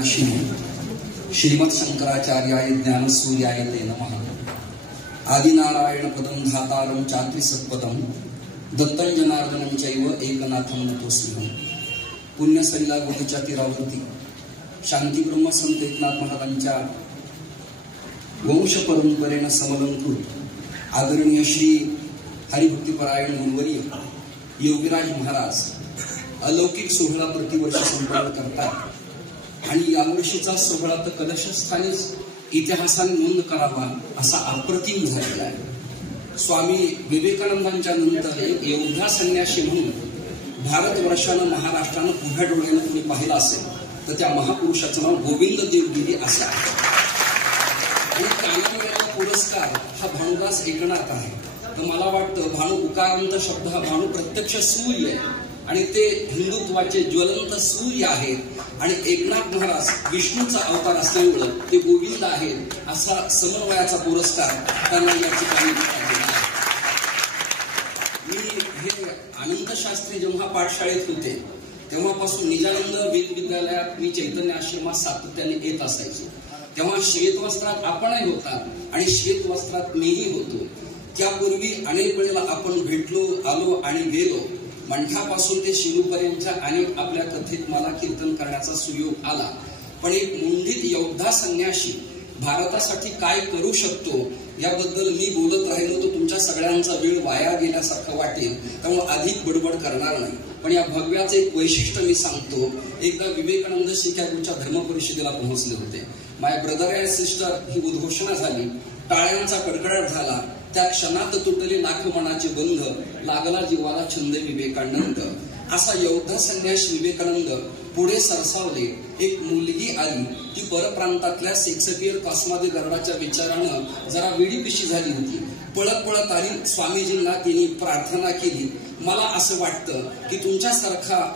श्रीमत् शंकराचार्याय ज्ञानसूर्याय ते नमः। आदिनारायण पदं धातारं चात्रिसत्पदं दत्तं जनार्दनं चैव एकनाथं नतोऽस्म्यहं। पुण्यसलिला गोदीच्या तीरावरती शांती ब्रह्म संत एकनाथ महाराजांच्या वंश परंपरेनं समलंकृत आदरणीय श्री हरिभक्तीपरायण गुरुवर्य योगीराज महाराज अलौकिक सोहळा प्रतिवर्षी संपन्न करतात आणि यावर्षीचा सोहळा तर कलशस्थानीच इतिहासाने नोंद करावा असा अप्रतिम झालेला आहे। स्वामी विवेकानंदांच्या नंतर एक योद्धा संन्यासी म्हणून भारतवर्षानं महाराष्ट्रानं पुढ्या डोळ्यानं तुम्ही पाहिलं असेल तर त्या महापुरुषाचं नाव गोविंद देवगिरी असं आहे। आणि कानाडोळ्याचा पुरस्कार हा भानुदास एकनाथ आहे। तर मला वाटतं भानु उकारांत शब्द हा भानु प्रत्यक्ष सूर्य आहे आणि ते हिंदुत्वाचे ज्वलंत सूर्य आहेत आणि एकनाथ महाराज विष्णूचा अवतार असल्यामुळे ते गोविंद आहेत असा समन्वयाचा पुरस्कार त्यांना या ठिकाणी दिला। मी हे आनंद शास्त्री जेव्हा पाठशाळेत होते तेव्हापासून निजानंद वेद विद्यालयात मी चैतन्य आश्रमात सातत्याने येत असायचे। तेव्हा श्वेतवस्त्रात आपणही होता आणि श्वेतवस्त्रात मीही होतो। त्यापूर्वी अनेक वेळेला आपण भेटलो आलो आणि गेलो। मंठापासून ते शिरूपर्यंतच्या अनेक आपल्या कथेत मला कीर्तन करण्याचा सुयोग आला। पण एक मुंडीत योद्धा संन्यासी भारतासाठी काय करू शकतो याबद्दल मी बोलत राहिलो तर तुमच्या सगळ्यांचा वेळ वाया गेल्यासारखं वाटेल, त्यामुळे अधिक बडबड करणार नाही। पण या भगव्याचं एक वैशिष्ट्य मी सांगतो। एकदा विवेकानंद शिकागोच्या धर्म परिषदेला पोहोचले होते। माय ब्रदर अँड सिस्टर ही उद्घोषणा झाली, टाळ्यांचा कडकडाट झाला। त्या क्षणात तुटले लाख मनाचे बंध, लागला जीवाला छंद विवेकानंद। असा योद्धा संन्यासी विवेकानंद पुढे सरसावले। एक मुलगी आली, ती परप्रांतातल्या शेक्सपियर कॉस्मादी गर्डाच्या विचारानं जरा वेडीपिशी झाली होती। पळत पळत आली, स्वामीजींना तिने प्रार्थना केली, मला असं वाटतं की तुमच्यासारखा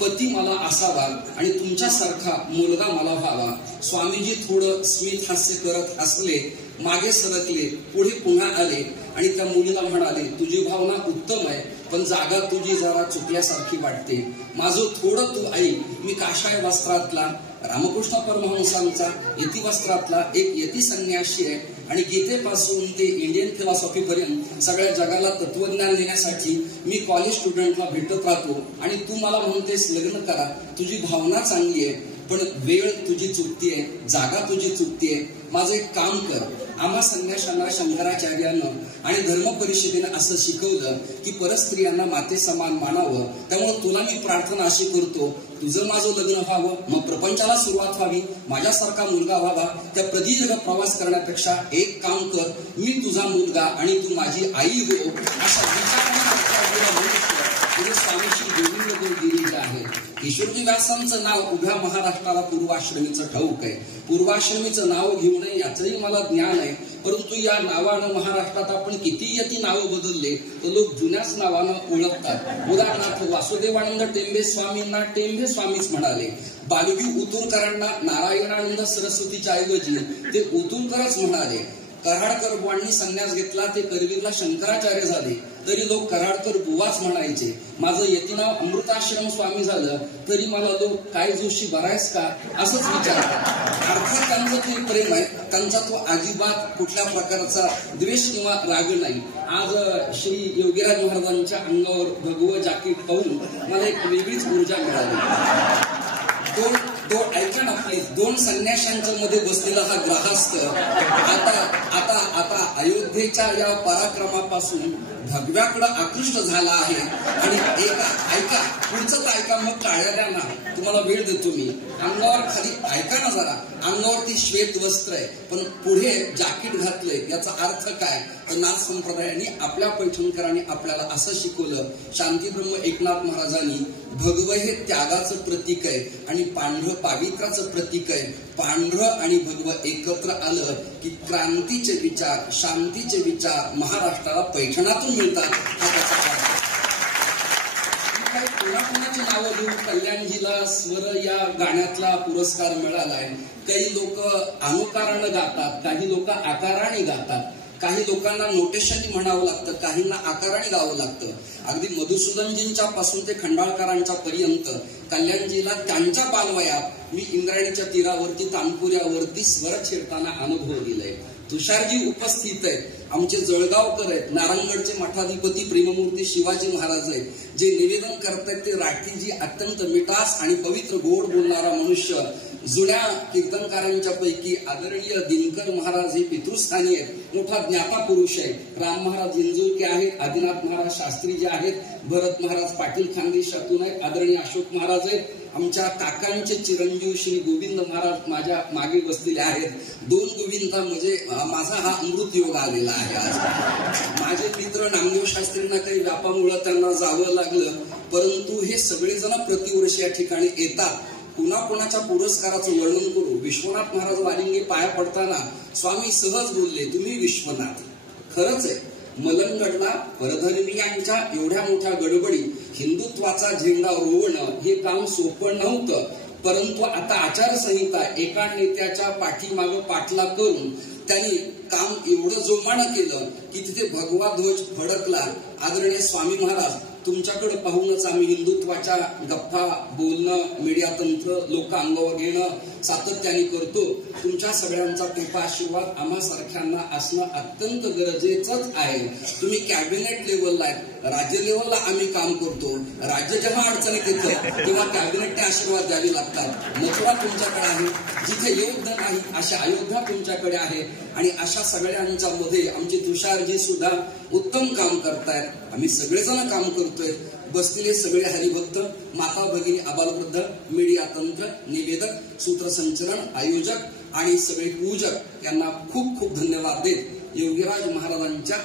पती मला असावा आणि तुमच्यासारखा मुलगा मला व्हावा। स्वामीजी थोडं स्मित हास्य करत हसले, मागे सरकले, पुढे पुन्हा आले आणि त्या मुलीला म्हणाले, तुझी भावना उत्तम आहे पण जागा तुझी जरा चुकल्यासारखी वाटते। माझं थोडं तू ऐक, मी काशाय वस्त्रातला रामकृष्ण परमहंसांचा यती वस्त्रातला एक यती संन्यासी आहे आणि गीतेपासून ते इंडियन फिलॉसॉफी पर्यंत सगळ्या जगाला तत्वज्ञान देण्यासाठी मी कॉलेज स्टुडंटला भेटत राहतो आणि तू मला म्हणतेस लग्न करा। तुझी भावना चांगली आहे पण वेळ तुझी चुकतीये, जागा तुझी चुकतीये। माझं एक काम कर, आम्हा संन्याशांना शंकराचार्यानं आणि धर्म परिषदेनं असं शिकवलं की परस्त्रियांना माते समान मानावं। त्यामुळे तुला मी प्रार्थना अशी करतो, तुझं माझं लग्न व्हावं, मग प्रपंचाला सुरुवात व्हावी, माझ्यासारखा मुलगा व्हावा। त्या प्रदीर्घ प्रवास करण्यापेक्षा एक काम कर, मी तुझा मुलगा आणि तू माझी आई हो असा स्वामी श्री गोविंद देवगिरी आहे। ईश्वरजी व्यासांचं नाव उभ्या महाराष्ट्राला पूर्वाश्रमीचं ठाऊक आहे। पूर्वाश्रमीचं नाव घेऊ नये याचंही मला ज्ञान आहे, परंतु या नावानं महाराष्ट्रात आपण किती यती नावं बदलले तर लोक जुन्याच नावानं ओळखतात। उदाहरणार्थ वासुदेवानंद टेंबे स्वामींना टेंबे स्वामीच म्हणाले, बालगी उतुरकरांना नारायणानंद सरस्वतीच्या ऐवजी ते उतुरकरच म्हणाले। कराडकर बुवांनी संन्यास घेतला, ते करवीरला शंकराचार्य झाले तरी लोक कराडकर बुवाच म्हणायचे। माझं यती नाव अमृताश्रम स्वामी झालं तरी मला लोक काय जोशी बरायस का असंच विचारतात। अर्थात त्यांचं ते प्रेम आहे, त्यांचा तो अजिबात कुठल्या प्रकारचा द्वेष किंवा राग नाही। आज श्री योगीराज महाराजांच्या अंगावर भगवं जाकीट पाहून मला एक वेगळीच ऊर्जा मिळाली। ऐका ना प्लीज, दोन संन्याशांच्या मध्ये बसलेला हा ग्राहस्थ आता अयोध्येच्या या पराक्रमापासून भगव्याकडे आकृष्ट झाला आहे। आणि ऐका पुढचं ऐका, मग टाळ्या द्या ना, तुम्हाला वेळ देतो मी। अंगावर खाली ऐका ना जरा, अंगावरती श्वेत वस्त्र आहे पण पुढे जाकीट घातलंय, याचा अर्थ काय तर नाथ संप्रदायाने आपल्या पैठणकरांनी आपल्याला असं शिकवलं, शांती ब्रह्म एकनाथ महाराजांनी भगवं हे त्यागाचं प्रतीक आहे आणि पांढरं पावित्र्याचं प्रतीक आहे। पांढरं आणि भगवं एकत्र आलं की क्रांतीचे विचार, शांतीचे विचार महाराष्ट्राला पैठणातून मिळतात। काही कोणाकोणाची नावं घेऊन कल्याणजीला स्वर या गाण्यातला पुरस्कार मिळालाय। काही लोक अनुकारानं गातात, काही लोक आकाराने गातात, काही लोकांना नोटेशननी म्हणावं लागतं, काहींना आकाराने गावं लागतं। अगदी मधुसूदनजींच्या पासून ते खंडाळकरांच्या पर्यंत कल्याणजीला त्यांच्या बालवयात मी इंद्रायणीच्या तीरावरती तानपुऱ्यावरती स्वर छेडताना अनुभव दिलाय. तुषारजी उपस्थित आहेत, आमचे जळगावकर आहेत, नारायणगडचे मठाधिपती प्रेममूर्ती शिवाजी महाराज आहेत. जे निवेदन करतायत ते राठीजी अत्यंत मिठास आणि पवित्र गोड बोलणारा मनुष्य, जुन्या कीर्तनकारांच्या पैकी आदरणीय दिनकर महाराज हे पितृस्थानी आहेत, मोठा ज्ञाता पुरुष आहे. राम महाराज इंजूरके आहेत, आदिनाथ महाराज शास्त्री जे आहेत, भरत महाराज पाटील खानदेशातून आहेत, आदरणीय अशोक महाराज आहेत. आमच्या काकांचे चिरंजीव श्री गोविंद महाराज माझ्या मागे बसलेले आहेत. 2 गोविंदा म्हणजे माझा हा अमृत योग आलेला आहे आज. माझे मित्र नामदेव शास्त्रींना काही व्यापामुळे त्यांना जावं लागलं, परंतु हे सगळेजण प्रतिवर्षी या ठिकाणी येतात. कुणाच्या पुरस्काराचं वर्णन करू. विश्वनाथ महाराज वालिंगे पाया पडताना स्वामी सहज बोलले, तुम्ही विश्वनाथ. खरंच आहे, मलंगडला परधर्मीयांच्या एवढ्या मोठ्या गडबडीत हिंदुत्वाचा झेंडा रोवणं हे काम सोपं नव्हतं. परंतु आता आचारसंहिता एका नेत्याच्या पाठीमागं पाठला करून त्यांनी काम एवढं जोमानं केलं की तिथे भगवा ध्वज फडकला. आदरणीय स्वामी महाराज, तुमच्याकडे पाहूनच आम्ही हिंदुत्वाच्या गप्पा बोलणं, मीडिया तंत्र लोक अंगावर घेणं सातत्याने करतो. तुमच्या सगळ्यांचा कृपा आशीर्वाद आम्हा सारख्यांना असणं अत्यंत गरजेचंच आहे. तुम्ही कॅबिनेट लेवलला आहे, राज्य लेवलला आम्ही काम करतो. राज्य जेव्हा अडचणीत येतं तेव्हा कॅबिनेटने आशीर्वाद द्यावे लागतात. मथुरा तुमच्याकडे आहे, जिथे योद्धा नाही अशा अयोध्या तुमच्याकडे आहे. आणि अशा सगळ्यांच्या मध्ये आमचे तुषारजी सुद्धा उत्तम काम करतायत. आम्ही सगळेजण काम करतोय. बसलेले सगळे हरिभक्त, माता भगिनी, आबालवृद्ध, मीडिया तंत्र, निवेदक, सूत्रसंचलन, आयोजक आणि सगळे पूजक यांना खूप खूप धन्यवाद देत योगीराज महाराजांच्या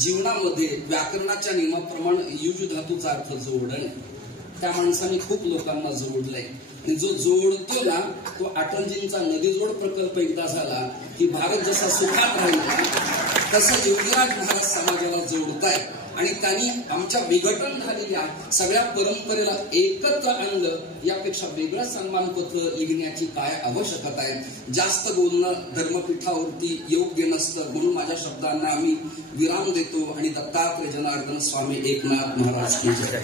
जीवनामध्ये व्याकरणाच्या नियमाप्रमाणे युज धातूचा अर्थ जोडणे, त्या माणसाने खूप लोकांना जोडलंय. आणि जो जोडतो ना तो अटलजींचा नदीजोड प्रकल्प एकदा झाला की भारत जसा सुखात राहिला तसं योगीराज महाराज समाजाला जोडताय. आणि त्यांनी आमच्या विघटन झालेल्या सगळ्या परंपरेला एकत्र आणलं. यापेक्षा वेगळं सन्मानपत्र लिहिण्याची काय आवश्यकता आहे. जास्त बोलणं धर्मपीठावरती योग्य नसतं, म्हणून माझ्या शब्दांना आम्ही विराम देतो आणि दत्तात्रय जनार्दन स्वामी एकनाथ महाराज की जय.